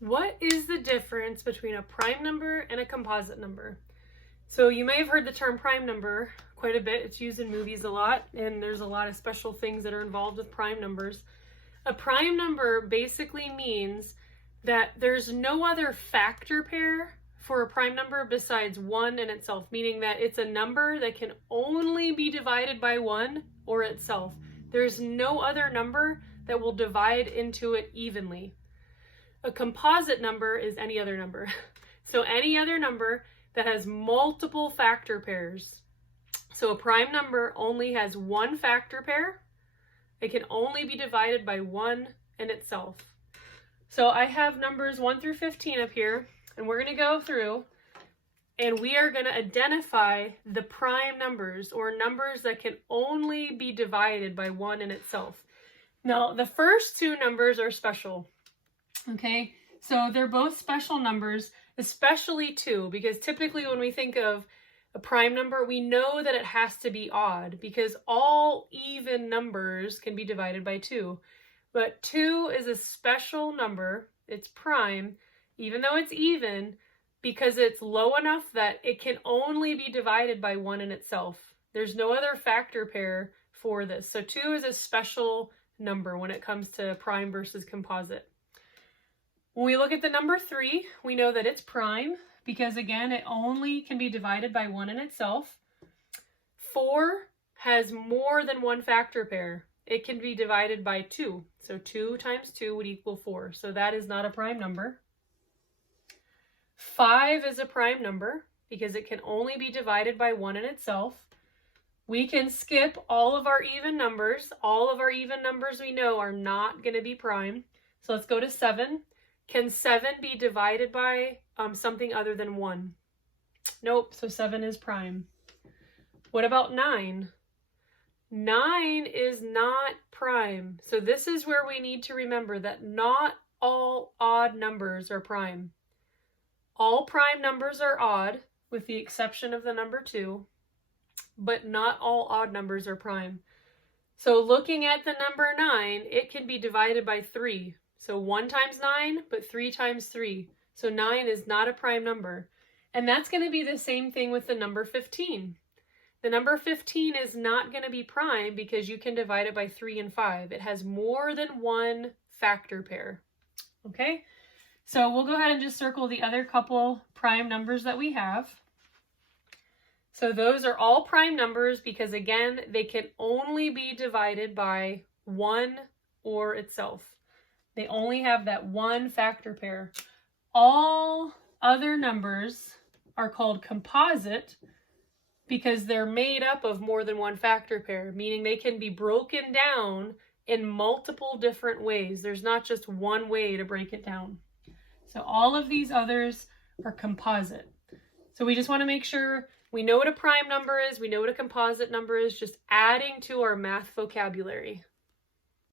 What is the difference between a prime number and a composite number? So you may have heard the term prime number quite a bit. It's used in movies a lot, and there's a lot of special things that are involved with prime numbers. A prime number basically means that there's no other factor pair for a prime number besides 1 in itself, meaning that it's a number that can only be divided by 1 or itself. There's no other number that will divide into it evenly. A composite number is any other number. So any other number that has multiple factor pairs. So a prime number only has one factor pair. It can only be divided by 1 in itself. So I have numbers 1 through 15 up here, and we're going to go through and we are going to identify the prime numbers, or numbers that can only be divided by 1 in itself. Now, the first two numbers are special. Okay, so they're both special numbers, especially 2, because typically when we think of a prime number, we know that it has to be odd because all even numbers can be divided by 2. But 2 is a special number. It's prime, even though it's even, because it's low enough that it can only be divided by 1 in itself. There's no other factor pair for this. So 2 is a special number when it comes to prime versus composite. When we look at the number 3, we know that it's prime because, again, it only can be divided by 1 in itself. 4 has more than one factor pair. It can be divided by 2. So 2 times 2 would equal 4. So that is not a prime number. 5 is a prime number because it can only be divided by 1 in itself. We can skip all of our even numbers. All of our even numbers we know are not going to be prime. So let's go to 7. Can 7 be divided by something other than 1? Nope, so 7 is prime. What about 9? 9 is not prime. So this is where we need to remember that not all odd numbers are prime. All prime numbers are odd, with the exception of the number 2, but not all odd numbers are prime. So looking at the number 9, it can be divided by 3. So 1 times 9, but 3 times 3. So 9 is not a prime number. And that's going to be the same thing with the number 15. The number 15 is not going to be prime because you can divide it by 3 and 5. It has more than one factor pair. Okay? So we'll go ahead and just circle the other couple prime numbers that we have. So those are all prime numbers because, again, they can only be divided by 1 or itself. They only have that one factor pair. All other numbers are called composite because they're made up of more than one factor pair, meaning they can be broken down in multiple different ways. There's not just one way to break it down. So all of these others are composite. So we just want to make sure we know what a prime number is, we know what a composite number is, just adding to our math vocabulary.